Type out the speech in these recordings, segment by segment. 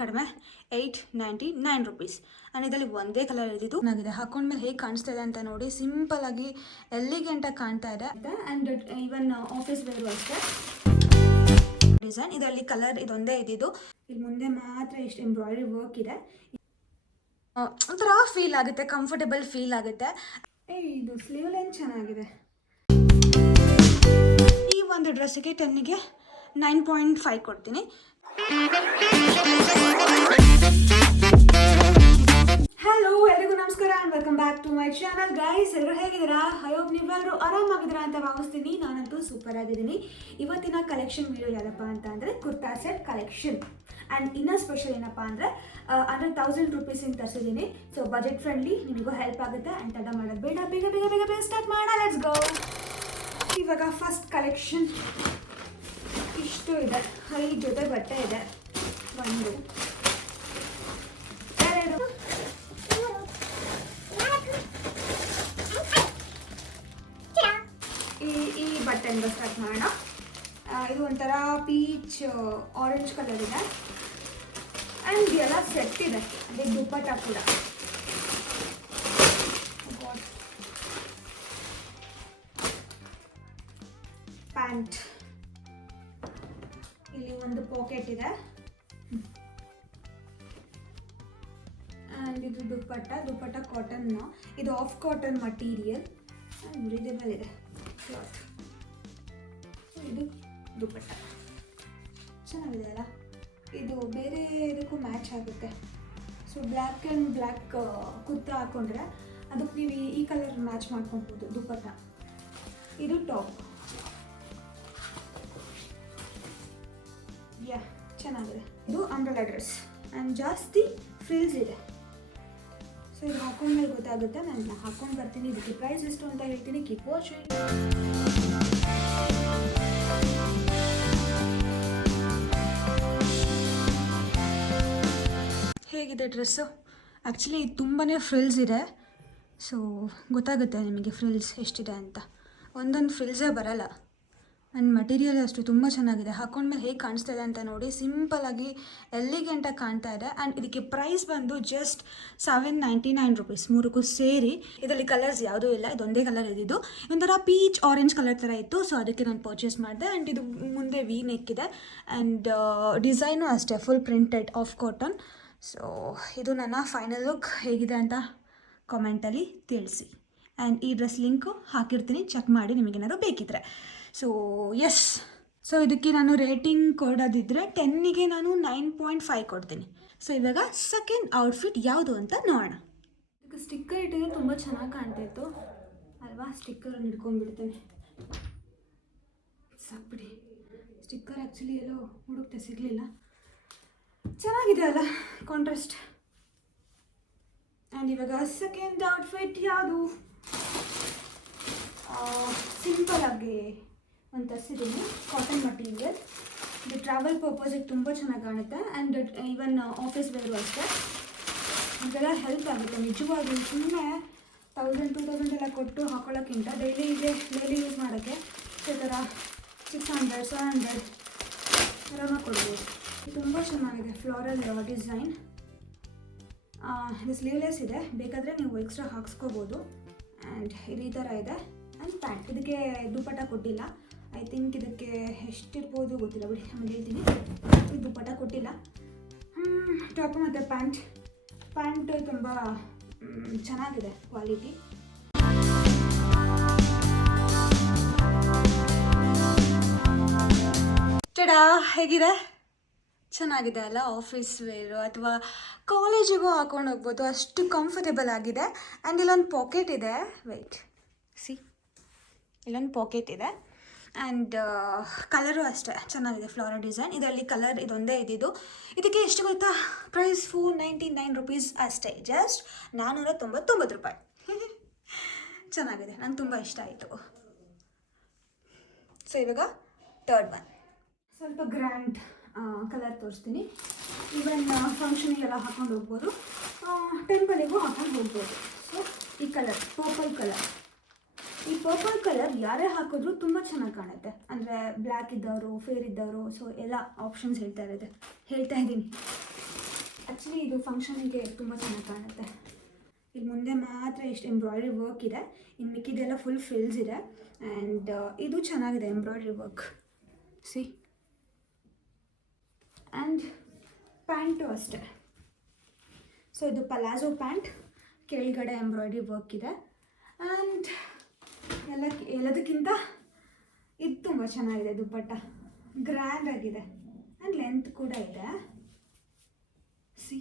ಕಡಿಮೆ 899 rupees. And ಇದರಲ್ಲಿ ಒಂದೇ ಕಲರ್ ಇದ್ದಿದ್ದು ಆಗಿದೆ. ಹಾಕೊಂಡ್ಮೇಲೆ ಹೇಗೆ ಕಾಣಿಸ್ತಾ ಇದೆ ಅಂತ ನೋಡಿ, ಸಿಂಪಲ್ ಆಗಿ ಎಲಿಗೆಂಟಾಗಿ ಕಾಣ್ತಾ ಇದೆ. ಆ್ಯಂಡ್ ಈವನ್ ಆಫೀಸ್ ವೇರು ಅಷ್ಟೇ. ಡಿಸೈನ್ ಇದರಲ್ಲಿ ಕಲರ್ ಇದೊಂದೇ ಇದ್ದಿದ್ದು. ಇಲ್ಲಿ ಮುಂದೆ ಮಾತ್ರ ಇಷ್ಟು ಎಂಬ್ರಾಯ್ಡ್ರಿ ವರ್ಕ್ ಇದೆ. ಒಂಥರ ಫೀಲ್ ಆಗುತ್ತೆ, ಕಂಫರ್ಟೇಬಲ್ ಫೀಲ್ ಆಗುತ್ತೆ. ಇದು ಸ್ಲೀವ್ ಲೈನ್ ಚೆನ್ನಾಗಿದೆ. ಈ ಒಂದು ಡ್ರೆಸ್ಸಿಗೆ 10ಗೆ 9.5 ಕೊಡ್ತೀನಿ. ಹಲೋ, ಎಲ್ಲರಿಗೂ ನಮಸ್ಕಾರ and welcome back to my channel. Guys, ಎಲ್ಲರೂ ಹೇಗಿದ್ದೀರಾ? ಐ ಹೋಪ್ ನೀವೆಲ್ಲರೂ ಆರಾಮಾಗಿದ್ದೀರಾ ಅಂತ ಭಾವಿಸ್ತೀನಿ. ನಾನಂತೂ ಸೂಪರ್ ಆಗಿದ್ದೀನಿ. ಇವತ್ತಿನ ಕಲೆಕ್ಷನ್ ವಿಡಿಯೋ ಯಾವುದಪ್ಪ ಅಂತ ಅಂದರೆ ಕುರ್ತಾ ಸೆಟ್ ಕಲೆಕ್ಷನ್. ಆ್ಯಂಡ್ ಇನ್ನೂ ಸ್ಪೆಷಲ್ ಏನಪ್ಪ ಅಂದರೆ ಅಂದರೆ 1000 ರುಪೀಸಿಂದ ತರಿಸಿದ್ದೀನಿ. ಸೊ ಬಜೆಟ್ ಫ್ರೆಂಡ್ಲಿ, ನಿಮಗೂ ಹೆಲ್ಪ್ ಆಗುತ್ತೆ. ಆ್ಯಂಡ್ ತಡ ಮಾಡೋದು ಬೇಡ, ಬೇಗ ಬೇಗ ಬೇಗ ಬೇಗ ಸ್ಟಾರ್ಟ್ ಮಾಡೋಣ. Let's go. ಇವಾಗ ಫಸ್ಟ್ ಕಲೆಕ್ಷನ್ ಇಷ್ಟು ಇದೆ. 5 ಜೊತೆ ಬಟ್ಟೆ ಇದೆ. 1 2 ಈ ಬಟ್ಟೆಯಿಂದ ಸ್ಟಾರ್ಟ್ ಮಾಡೋಣ. ಇದು ಒಂಥರ ಪೀಚ್ ಆರೆಂಜ್ ಕಲರ್ ಇದೆ. ಆ್ಯಂಡ್ ಎಲ್ಲ ಸೆಟ್ ಇದೆ. ಅದೇ ದುಪ್ಪಟ್ಟ ಕೂಡ. ಪ್ಯಾಂಟ್, ಇಲ್ಲಿ ಒಂದು ಪಾಕೆಟ್ ಇದೆ. ಆ್ಯಂಡ್ ಇದು ದುಪ್ಪಟ್ಟ ಕಾಟನ್. ಇದು ಆಫ್ ಕಾಟನ್ ಮಟೀರಿಯಲ್. ಬ್ರೀದೇಬಲ್ ಇದೆ ಕ್ಲಾತ್. ಇದು ದುಪ್ಪಟ್ಟ ಚೆನ್ನಾಗಿದೆ ಅಲ್ಲ. ಇದು ಬೇರೆ ಇದಕ್ಕೂ ಮ್ಯಾಚ್ ಆಗುತ್ತೆ. So black and black kurta ಹಾಕೊಂಡ್ರೆ ಅದಕ್ಕೆ ನೀವು ಈ ಕಲರ್ ಮ್ಯಾಚ್ ಮಾಡ್ಕೊಬೋದು. ದುಪ್ಪಟ್ಟ. ಇದು ಟಾಪ್. ಯಾ, ಚೆನ್ನಾಗಿದೆ. ಇದು ಅಂಬ್ರೆಲಾ ಡ್ರೆಸ್ ಆ್ಯಂಡ್ ಜಾಸ್ತಿ ಫ್ರಿಲ್ಸ್ ಇದೆ. ಸೊ ಇದು ಹಾಕೊಂಡ್ಮೇಲೆ ಗೊತ್ತಾಗುತ್ತೆ. ನಾನು ಹಾಕೊಂಡು ಬರ್ತೀನಿ. ಇದಕ್ಕೆ ಪ್ರೈಸ್ ಎಷ್ಟು ಅಂತ ಹೇಳ್ತೀನಿ. Keep watching. ಹೇಗಿದೆ ಡ್ರೆಸ್ಸು? ಆ್ಯಕ್ಚುಲಿ ತುಂಬಾ ಫ್ರಿಲ್ಸ್ ಇದೆ. ಸೊ ಗೊತ್ತಾಗುತ್ತೆ ನಿಮಗೆ ಫ್ರಿಲ್ಸ್ ಎಷ್ಟಿದೆ ಅಂತ. ಒಂದೊಂದು ಫ್ರಿಲ್ಸೇ ಬರಲ್ಲ. ಆ್ಯಂಡ್ ಮಟೀರಿಯಲ್ ಅಷ್ಟು ತುಂಬ ಚೆನ್ನಾಗಿದೆ. ಹಾಕೊಂಡ್ಮೇಲೆ ಹೇಗೆ ಕಾಣಿಸ್ತಾ ಇದೆ ಅಂತ ನೋಡಿ, ಸಿಂಪಲಾಗಿ ಎಲಿಗೆಂಟಾಗಿ ಕಾಣ್ತಾ ಇದೆ. ಆ್ಯಂಡ್ ಇದಕ್ಕೆ ಪ್ರೈಸ್ ಬಂದು ಜಸ್ಟ್ 799 ರುಪೀಸ್, 3ಕ್ಕೂ ಸೇರಿ. ಇದರಲ್ಲಿ ಕಲರ್ಸ್ ಯಾವುದೂ ಇಲ್ಲ, ಇದೊಂದೇ ಕಲರ್ ಇದ್ದಿದ್ದು. ಒಂಥರ ಪೀಚ್ ಆರೆಂಜ್ ಕಲರ್ ಥರ ಇತ್ತು. ಸೊ ಅದಕ್ಕೆ ನಾನು ಪರ್ಚೇಸ್ ಮಾಡಿದೆ. ಆ್ಯಂಡ್ ಇದು ಮುಂದೆ ವಿ ನೆಕ್ ಇದೆ. ಆ್ಯಂಡ್ ಡಿಸೈನು ಅಷ್ಟೇ full printed of cotton. So ಇದು ನನ್ನ ಫೈನಲ್ ಲುಕ್. ಹೇಗಿದೆ ಅಂತ ಕಾಮೆಂಟಲ್ಲಿ ತಿಳಿಸಿ. ಆ್ಯಂಡ್ ಈ ಡ್ರೆಸ್ ಲಿಂಕು ಹಾಕಿರ್ತೀನಿ, ಚೆಕ್ ಮಾಡಿ ನಿಮಗೇನಾದ್ರು ಬೇಕಿದ್ರೆ. ಸೊ ಎಸ್, ಸೊ ಇದಕ್ಕೆ ನಾನು ರೇಟಿಂಗ್ ಕೊಡೋದಿದ್ದರೆ 10ಗೆ ನಾನು 9.5 ಕೊಡ್ತೀನಿ. ಸೊ ಇವಾಗ ಸೆಕೆಂಡ್ ಔಟ್ಫಿಟ್ ಯಾವುದು ಅಂತ ನೋಡೋಣ. ಇದಕ್ಕೆ ಸ್ಟಿಕ್ಕರ್ ಇಟ್ಟಿದ್ರೆ ತುಂಬ ಚೆನ್ನಾಗಿ ಕಾಣ್ತಾಯಿತ್ತು ಅಲ್ವಾ? ಸ್ಟಿಕ್ಕರನ್ನು ಹಿಡ್ಕೊಂಡ್ಬಿಡ್ತೇನೆ. ಸಾಕ್ಬಿಡಿ. ಸ್ಟಿಕ್ಕರ್ ಆ್ಯಕ್ಚುಲಿ ಎಲ್ಲೋ ಹುಡುಕ್ತೆ ಸಿಗಲಿಲ್ಲ. ಚೆನ್ನಾಗಿದೆ ಅಲ್ಲ, ಕಾಂಟ್ರಾಸ್ಟ್. ಆ್ಯಂಡ್ ಇವಾಗ ಸೆಕೆಂಡ್ ಔಟ್ಫಿಟ್ ಯಾವುದು? ಸಿಂಪಲಾಗಿ ಒಂದು ತರಿಸಿದ್ದೀನಿ, ಕಾಟನ್ ಮಟೀರಿಯಲ್. ಇದು ಟ್ರಾವೆಲ್ ಪರ್ಪಸಿಗೆ ತುಂಬ ಚೆನ್ನಾಗಿ ಕಾಣುತ್ತೆ. ಆ್ಯಂಡ್ ಈವನ್ ಆಫೀಸ್ ವೇರು ಅಷ್ಟೇ. ಅದೆಲ್ಲ ಹೆಲ್ಪ್ ಆಗುತ್ತೆ ನಿಜವಾಗ್ಲೂ. ಸುಮ್ಮನೆ 1000-2000 ಎಲ್ಲ ಕೊಟ್ಟು ಹಾಕೊಳ್ಳೋಕ್ಕಿಂತ ಡೈಲಿ ಯೂಸ್ ಮಾಡೋಕ್ಕೆ ಈ ಥರ 600-700 ಆರಾಮಾಗಿ ಕೊಡ್ಬೋದು. ತುಂಬ ಚೆನ್ನಾಗಿದೆ. Floral design. ಇದು ಸ್ಲೀವ್ಲೆಸ್ ಇದೆ. ಬೇಕಾದರೆ ನೀವು ಎಕ್ಸ್ಟ್ರಾ ಹಾಕ್ಸ್ಕೋಬೋದು. ಆ್ಯಂಡ್ ಈ ಥರ ಇದೆ. ಆ್ಯಂಡ್ ಪ್ಯಾಂಟ್, ಇದಕ್ಕೆ ದುಪ್ಪಟ್ಟ ಕೊಟ್ಟಿಲ್ಲ. ಐ ಥಿಂಕ್ ಇದಕ್ಕೆ ಎಷ್ಟಿರ್ಬೋದು ಗೊತ್ತಿಲ್ಲ, ಬಿಡಿ ಆಮೇಲೆ ಹೇಳ್ತೀನಿ. ಇದು ದುಪ್ಪಟ್ಟ ಕೊಟ್ಟಿಲ್ಲ. ಟಾಪ್ ಮತ್ತು ಪ್ಯಾಂಟ್ ತುಂಬ ಚೆನ್ನಾಗಿದೆ ಕ್ವಾಲಿಟಿ. ಟಡಾ, ಹೇಗಿದೆ? ಚೆನ್ನಾಗಿದೆ ಅಲ್ಲ? ಆಫೀಸ್ ವೇರು ಅಥವಾ ಕಾಲೇಜಿಗೂ ಹಾಕೊಂಡು ಹೋಗ್ಬೋದು, ಅಷ್ಟು ಕಂಫರ್ಟೇಬಲ್ ಆಗಿದೆ. ಆ್ಯಂಡ್ ಇಲ್ಲೊಂದು ಪಾಕೆಟ್ ಇದೆ. ವೆಯ್ಟ್, ಸಿ, ಇಲ್ಲೊಂದು ಪಾಕೆಟ್ ಇದೆ. ಆ್ಯಂಡ್ ಕಲರು ಅಷ್ಟೇ ಚೆನ್ನಾಗಿದೆ. Floral design. ಇದರಲ್ಲಿ ಕಲರ್ ಇದೊಂದೇ ಇದ್ದಿದ್ದು. ಇದಕ್ಕೆ ಎಷ್ಟು ಗೊತ್ತಾ? ಪ್ರೈಸ್ 499 ರುಪೀಸ್ ಅಷ್ಟೇ. ಜಸ್ಟ್ 499 ರೂಪಾಯಿ. ಚೆನ್ನಾಗಿದೆ, ನಂಗೆ ತುಂಬ ಇಷ್ಟ ಆಯಿತು. ಸೊ ಇವಾಗ ಥರ್ಡ್ ಒನ್ ಸ್ವಲ್ಪ ಗ್ರ್ಯಾಂಡ್ ಕಲರ್ ತೋರಿಸ್ತೀನಿ. ಈವನ್ ಫಂಕ್ಷನಿಗೆಲ್ಲ ಹಾಕೊಂಡು ಹೋಗ್ಬೋದು, ಟೆಂಪಲಿಗೂ ಹಾಕೊಂಡು ಹೋಗ್ಬೋದು. ಸೊ ಈ ಕಲರ್ ಪರ್ಪಲ್ ಕಲರ್. ಈ ಪರ್ಪಲ್ ಕಲರ್ ಯಾರೇ ಹಾಕಿದ್ರು ತುಂಬ ಚೆನ್ನಾಗಿ ಕಾಣುತ್ತೆ. ಅಂದರೆ ಬ್ಲ್ಯಾಕ್ ಇದ್ದವರು, ಫೇರ್ ಇದ್ದವರು, ಸೊ ಎಲ್ಲ ಆಪ್ಷನ್ಸ್ ಹೇಳ್ತಾ ಇದ್ದೀನಿ. ಆ್ಯಕ್ಚುಲಿ ಇದು ಫಂಕ್ಷನ್ಗೆ ತುಂಬ ಚೆನ್ನಾಗಿ ಕಾಣುತ್ತೆ. ಇಲ್ಲಿ ಮುಂದೆ ಮಾತ್ರ ಎಷ್ಟು ಎಂಬ್ರಾಯ್ಡ್ರಿ ವರ್ಕ್ ಇದೆ, ಇನ್ನು ಮಿಕ್ಕಿದೆಲ್ಲ ಫುಲ್ ಫ್ರಿಲ್ಸ್ ಇದೆ. ಆ್ಯಂಡ್ ಇದು ಚೆನ್ನಾಗಿದೆ embroidery work C. And pant ಅಷ್ಟೆ. ಸೊ ಇದು ಪಲಾಜೋ ಪ್ಯಾಂಟ್, ಕೆಳಗಡೆ ಎಂಬ್ರಾಯ್ಡ್ರಿ ವರ್ಕ್ ಇದೆ. ಆ್ಯಂಡ್ ಎಲ್ಲದಕ್ಕಿಂತ ಇದು ತುಂಬ ಚೆನ್ನಾಗಿದೆ, ದುಪ್ಪಟ್ಟ ಗ್ರ್ಯಾಂಡ್ ಆಗಿದೆ ಆ್ಯಂಡ್ ಲೆಂತ್ ಕೂಡ ಇದೆ ಸಿ.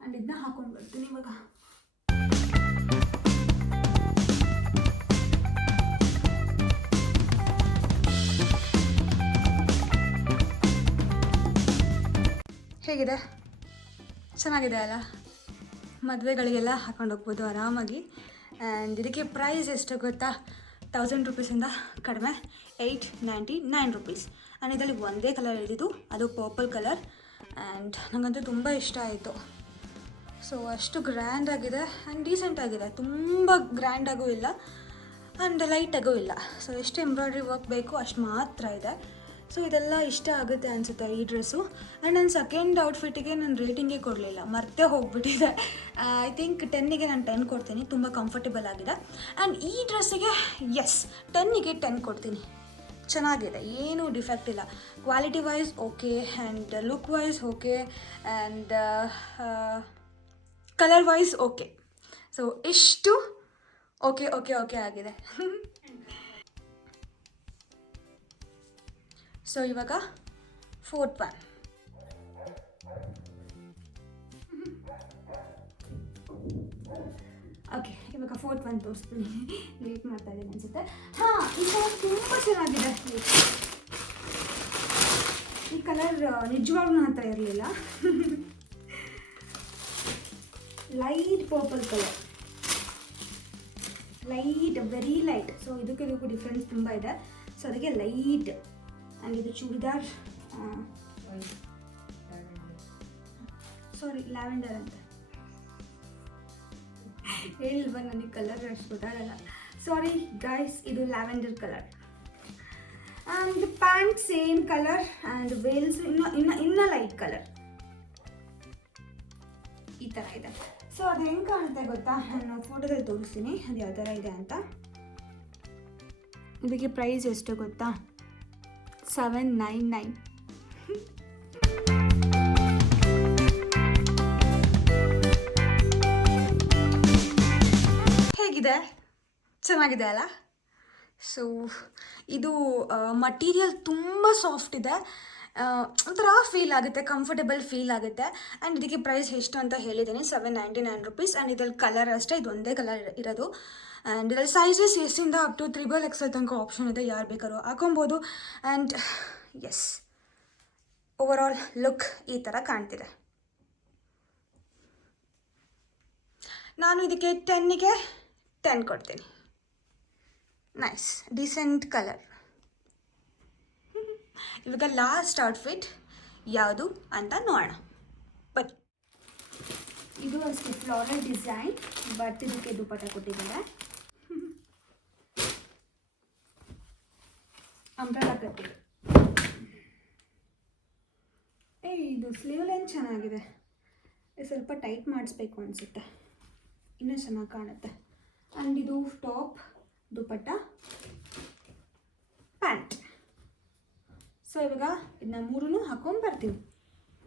ಆ್ಯಂಡ್ ಇದನ್ನ ಹಾಕೊಂಡು ಬರ್ತೀನಿ ಇವಾಗ. ಹೇಗಿದೆ? ಚೆನ್ನಾಗಿದೆ ಅಲ್ಲ? ಮದುವೆಗಳಿಗೆಲ್ಲ ಹಾಕೊಂಡು ಹೋಗ್ಬೋದು ಆರಾಮಾಗಿ. ಆ್ಯಂಡ್ ಇದಕ್ಕೆ ಪ್ರೈಸ್ ಎಷ್ಟು ಗೊತ್ತಾ? 1000 ರೂಪೀಸಿಂದ ಕಡಿಮೆ, 899 ರೂಪೀಸ್. ಆ್ಯಂಡ್ ಇದರಲ್ಲಿ ಒಂದೇ ಕಲರ್ ಇದ್ದಿದ್ದು, ಅದು ಪರ್ಪಲ್ ಕಲರ್. ಆ್ಯಂಡ್ ನನಗಂತೂ ತುಂಬ ಇಷ್ಟ ಆಯಿತು. ಸೊ ಅಷ್ಟು ಗ್ರ್ಯಾಂಡಾಗಿದೆ ಆ್ಯಂಡ್ ಡೀಸೆಂಟಾಗಿದೆ, ತುಂಬ ಗ್ರ್ಯಾಂಡಾಗೂ ಇಲ್ಲ ಆ್ಯಂಡ್ ಲೈಟಾಗೂ ಇಲ್ಲ. ಸೊ ಎಷ್ಟು ಎಂಬ್ರಾಯ್ಡ್ರಿ ವರ್ಕ್ ಬೇಕು ಅಷ್ಟು ಮಾತ್ರ ಇದೆ. ಸೊ ಇದೆಲ್ಲ ಇಷ್ಟ ಆಗುತ್ತೆ ಅನಿಸುತ್ತೆ ಈ ಡ್ರೆಸ್ಸು. ಆ್ಯಂಡ್ ನನ್ನ ಸೆಕೆಂಡ್ ಔಟ್ಫಿಟ್ಟಿಗೆ ನಾನು ರೇಟಿಂಗೇ ಕೊಡಲಿಲ್ಲ, ಮರ್ತೇ ಹೋಗ್ಬಿಟ್ಟಿದೆ. ಐ ಥಿಂಕ್ 10ಗೆ ನಾನು 10 ಕೊಡ್ತೀನಿ, ತುಂಬ ಕಂಫರ್ಟೇಬಲ್ ಆಗಿದೆ. ಆ್ಯಂಡ್ ಈ ಡ್ರೆಸ್ಸಿಗೆ 10ಗೆ 10 ಕೊಡ್ತೀನಿ. ಚೆನ್ನಾಗಿದೆ, ಏನೂ ಡಿಫೆಕ್ಟ್ ಇಲ್ಲ. Quality wise okay and look wise okay and colour wise okay. So ಇಷ್ಟು ಓಕೆ ಓಕೆ ಓಕೆ ಆಗಿದೆ. ಸೊ ಇವಾಗ 4th ಒನ್. ಓಕೆ, ಇವಾಗ 4th ಒನ್ ತೋರಿಸ್ತೀನಿ. ಲೇಟ್ ಮಾಡ್ತಾ ಇದ್ದೀನಿ ಅನಿಸುತ್ತೆ. ಹಾಂ, ಈ ಕಲರ್ ತುಂಬ ಚೆನ್ನಾಗಿದೆ. ಈ ಕಲರ್ ನಿಜವಾಗ್ಲೂ ನನ್ನ ಹತ್ರ ಇರಲಿಲ್ಲ. Light purple colour, light, very light. So ಇದಕ್ಕೂ ಡಿಫ್ರೆನ್ಸ್ ತುಂಬ ಇದೆ. ಸೊ ಅದಕ್ಕೆ ಲೈಟ್. ಆ್ಯಂಡ್ ಇದು ಚೂಡಿದಾರ್, ಸಾರಿ ಲ್ಯಾವೆಂಡರ್ ಅಂತ ಹೇಳಿಲ್ವ, ನನಗೆ ಕಲರ್ ಅಷ್ಟು ಗೊತ್ತಾಗಲ್ಲ. ಸಾರಿ ಗೈಸ್, ಇದು lavender colour. And pant same colour and Wales ಇನ್ನ ಲೈಟ್ ಕಲರ್ ಈ ಥರ ಇದೆ. ಸೊ ಅದು ಹೆಂಗೆ ಕಾಣುತ್ತೆ ಗೊತ್ತಾ? ನಾನು ಫೋಟೋದಲ್ಲಿ ತೋರಿಸ್ತೀನಿ ಅದು ಯಾವ ಥರ ಇದೆ ಅಂತ. ಇದಕ್ಕೆ ಪ್ರೈಸ್ ಎಷ್ಟು ಗೊತ್ತಾ? 799. ಹೇಗಿದೆ? ಚೆನ್ನಾಗಿದೆ ಅಲ್ಲ? ಸೊ ಇದು ಮಟೀರಿಯಲ್ ತುಂಬ ಸಾಫ್ಟ್ ಇದೆ, ಒಂಥರ ಫೀಲ್ ಆಗುತ್ತೆ, ಕಂಫರ್ಟೇಬಲ್ ಫೀಲ್ ಆಗುತ್ತೆ. ಆ್ಯಂಡ್ ಇದಕ್ಕೆ ಪ್ರೈಸ್ ಎಷ್ಟು ಅಂತ ಹೇಳಿದ್ದೀನಿ, 799 ರೂಪೀಸ್. ಆ್ಯಂಡ್ ಇದರಲ್ಲಿ ಕಲರ್ ಅಷ್ಟೇ, ಇದು ಒಂದೇ ಕಲರ್ ಇರೋದು. ಆ್ಯಂಡ್ ಇದರಲ್ಲಿ ಸೈಜಸ್ ಎಸ್ಸಿಂದ ಅಪ್ ಟು 3XL ತನಕ ಆಪ್ಷನ್ ಇದೆ, ಯಾರು ಬೇಕಾದ್ರೂ ಹಾಕೊಬೋದು. And yes, over all look ಈ ಥರ ಕಾಣ್ತಿದೆ. ನಾನು ಇದಕ್ಕೆ 10ಗೆ 10 ಕೊಡ್ತೀನಿ. Nice, decent colour. ಇವಾಗ ಲಾಸ್ಟ್ ಔಟ್ಫಿಟ್ ಯಾವುದು ಅಂತ ನೋಡೋಣ ಬಟ್ ಇದು ಅಷ್ಟೇ ಫ್ಲೋರಲ್ ಡಿಸೈನ್, ಬಟ್ ಇದಕ್ಕೆ ದುಪ್ಪಟ್ಟ ಕೊಟ್ಟಿದ್ದಾರೆ. ಅಂಬ್ರೆಲಾ ಕಟ್ಟಿದೆ. ಇದು ಸ್ಲೀವ್ ಲೈನ್ ಚೆನ್ನಾಗಿದೆ, ಸ್ವಲ್ಪ ಟೈಟ್ ಮಾಡಿಸ್ಬೇಕು ಅನಿಸುತ್ತೆ, ಇನ್ನೂ ಚೆನ್ನಾಗಿ ಕಾಣುತ್ತೆ. ಆ್ಯಂಡ್ ಇದು ಟಾಪ್, ದುಪ್ಪಟ್ಟ, ಪ್ಯಾಂಟ್. ಸೊ ಇವಾಗ ಇದನ್ನ ಮೂರೂ ಹಾಕೊಂಡು ಬರ್ತೀನಿ.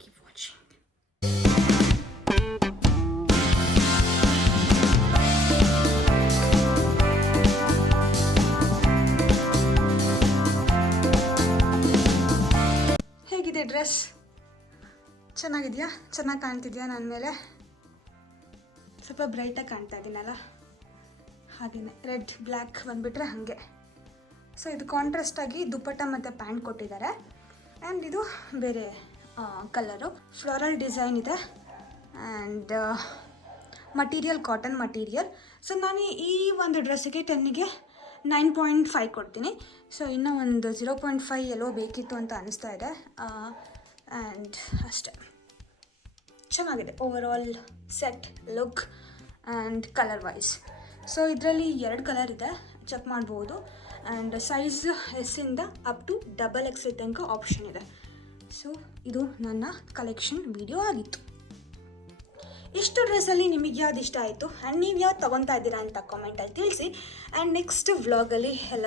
Keep watching. ಹೇಗಿದೆ ಡ್ರೆಸ್? ಚೆನ್ನಾಗಿದೆಯಾ? ಚೆನ್ನಾಗಿ ಕಾಣ್ತಿದ್ಯಾ ನನ್ನ ಮೇಲೆ? ಸ್ವಲ್ಪ ಬ್ರೈಟಾಗಿ ಕಾಣ್ತಾ ಇದ್ದೀನಲ್ಲ, ಹಾಗೆಯೇ ರೆಡ್ ಬ್ಲ್ಯಾಕ್ ಬಂದುಬಿಟ್ರೆ ಹಾಗೆ. ಸೊ ಇದು ಕಾಂಟ್ರಾಸ್ಟಾಗಿ ದುಪ್ಪಟ್ಟ ಮತ್ತು ಪ್ಯಾಂಟ್ ಕೊಟ್ಟಿದ್ದಾರೆ. ಆ್ಯಂಡ್ ಇದು ಬೇರೆ ಕಲರು, ಫ್ಲೋರಲ್ ಡಿಸೈನ್ ಇದೆ. And material cotton material. So ನಾನು ಈ ಒಂದು ಡ್ರೆಸ್ಸಿಗೆ 10ಗೆ 9.5 ಕೊಡ್ತೀನಿ. ಸೊ ಇನ್ನೂ ಒಂದು 0.5 ಎಲ್ಲೋ ಬೇಕಿತ್ತು ಅಂತ ಅನಿಸ್ತಾ ಇದೆ. ಆ್ಯಂಡ್ ಅಷ್ಟೇ, ಚೆನ್ನಾಗಿದೆ over all set look and colour wise. So ಇದರಲ್ಲಿ 2 ಕಲರ್ ಇದೆ, ಚೆಕ್ ಮಾಡ್ಬೋದು. ಆ್ಯಂಡ್ ಸೈಜ್ ಎಸ್ಸಿಂದ ಅಪ್ ಟು XXL ತನಕ ಆಪ್ಷನ್ ಇದೆ. ಸೊ ಇದು ನನ್ನ ಕಲೆಕ್ಷನ್ ವಿಡಿಯೋ ಆಗಿತ್ತು. ಇಷ್ಟು ಡ್ರೆಸ್ಸಲ್ಲಿ ನಿಮಗೆ ಯಾವ್ದು ಇಷ್ಟ ಆಯಿತು ಆ್ಯಂಡ್ ನೀವು ಯಾವ್ದು ತೊಗೊತಾ ಇದ್ದೀರಾ ಅಂತ ಕಾಮೆಂಟಲ್ಲಿ ತಿಳಿಸಿ. ಆ್ಯಂಡ್ ನೆಕ್ಸ್ಟ್ ವ್ಲಾಗಲ್ಲಿ ಎಲ್ಲ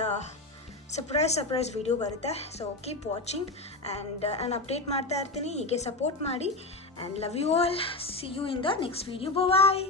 ಸರ್ಪ್ರೈಸ್ ವಿಡಿಯೋ ಬರುತ್ತೆ. ಸೊ ಕೀಪ್ ವಾಚಿಂಗ್ ಆ್ಯಂಡ್ ನಾನು ಅಪ್ಡೇಟ್ ಮಾಡ್ತಾ ಇರ್ತೀನಿ. ಹೀಗೆ ಸಪೋರ್ಟ್ ಮಾಡಿ and love you all. See you in the next video. Bye.